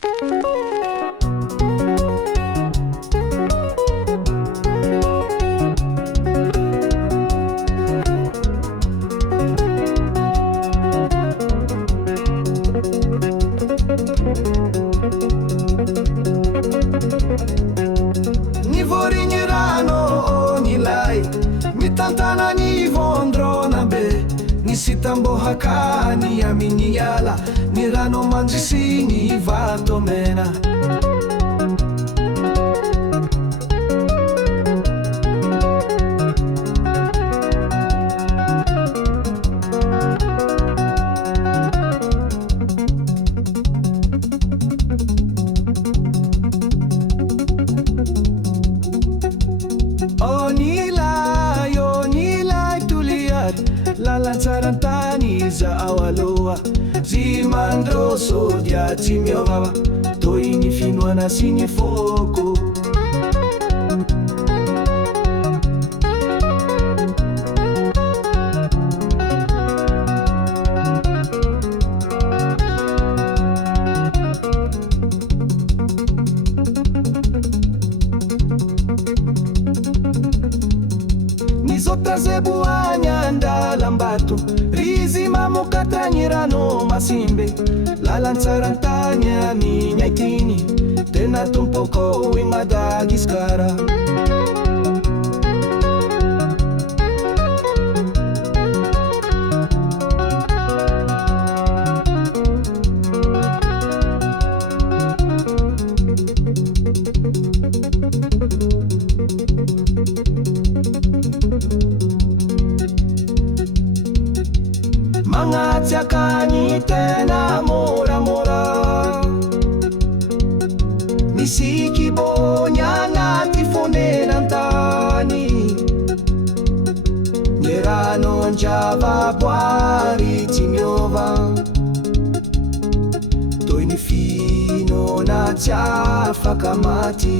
Ni vorinirano ni lai mitantana ni vondrona be ni sitambohakani amini yala ni rano manjisi ni vatomena Lalantsarantany za ao aloha Zimandro dia tsy miovava toy ny finoana sy ny foko Zeboanya ndalambato rizy mamokatany rano masimbe lalantsarantany amin'ny aitiny tena tompoko i Madagasikara Mangatsiakany tena moramora misy kibony anaty fonenantany ny rano anjavaboary tsy miova toy ny finoana tsy afaka maty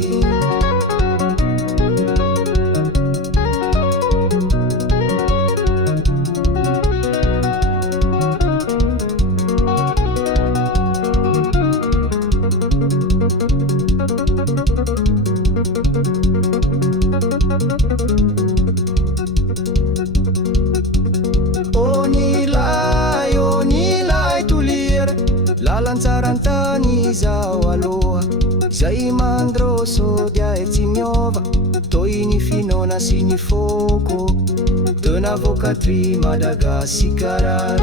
Lalantsarantany zao aloha zay mandroso dia tsy miova toy ny finoana sy ny foko tena vokatry Madagasikara